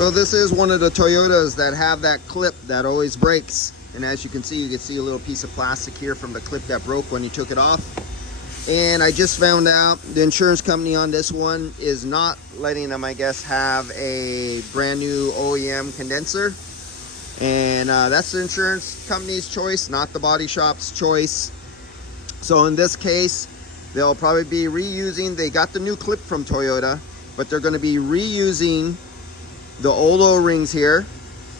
So this is one of the Toyotas that have that clip that always breaks. And as you can see a little piece of plastic here from the clip that broke when you took it off. And I just found out the insurance company on this one is not letting them, I guess, have a brand new OEM condenser. And that's the insurance company's choice, not the body shop's choice. So in this case, they'll probably be reusing, they got the new clip from Toyota, but they're going to be reusing the old O-rings here.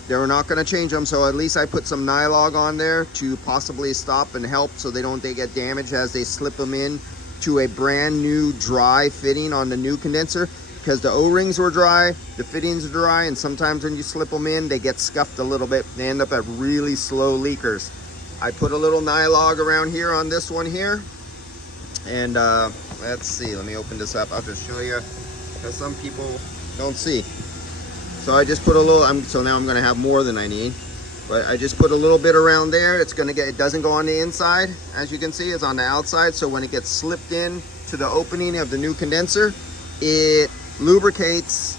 They're not going to change them, so at least I put some nylog on there to possibly stop and help so they get damaged as they slip them in to a brand new dry fitting on the new condenser, because the O-rings were dry, the fittings are dry, and sometimes when you slip them in, they get scuffed a little bit. They end up at really slow leakers. I put a little nylog around here on this one here, and let's see, let me open this up. I'll just show you, because some people don't see. So I just put a little, so now I'm going to have more than I need, but I just put a little bit around there. It's going to get, it doesn't go on the inside, as you can see, it's on the outside. So when it gets slipped in to the opening of the new condenser, it lubricates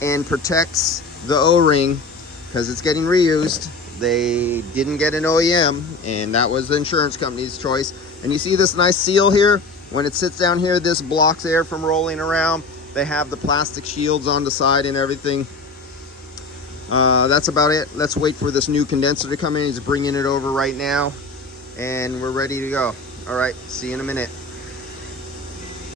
and protects the O-ring, because it's getting reused. They didn't get an OEM, and that was the insurance company's choice. And you see this nice seal here? When it sits down here, this blocks air from rolling around. They have the plastic shields on the side and everything. That's about it. Let's wait for this new condenser to come in. He's bringing it over right now, and we're ready to go. All right, see you in a minute.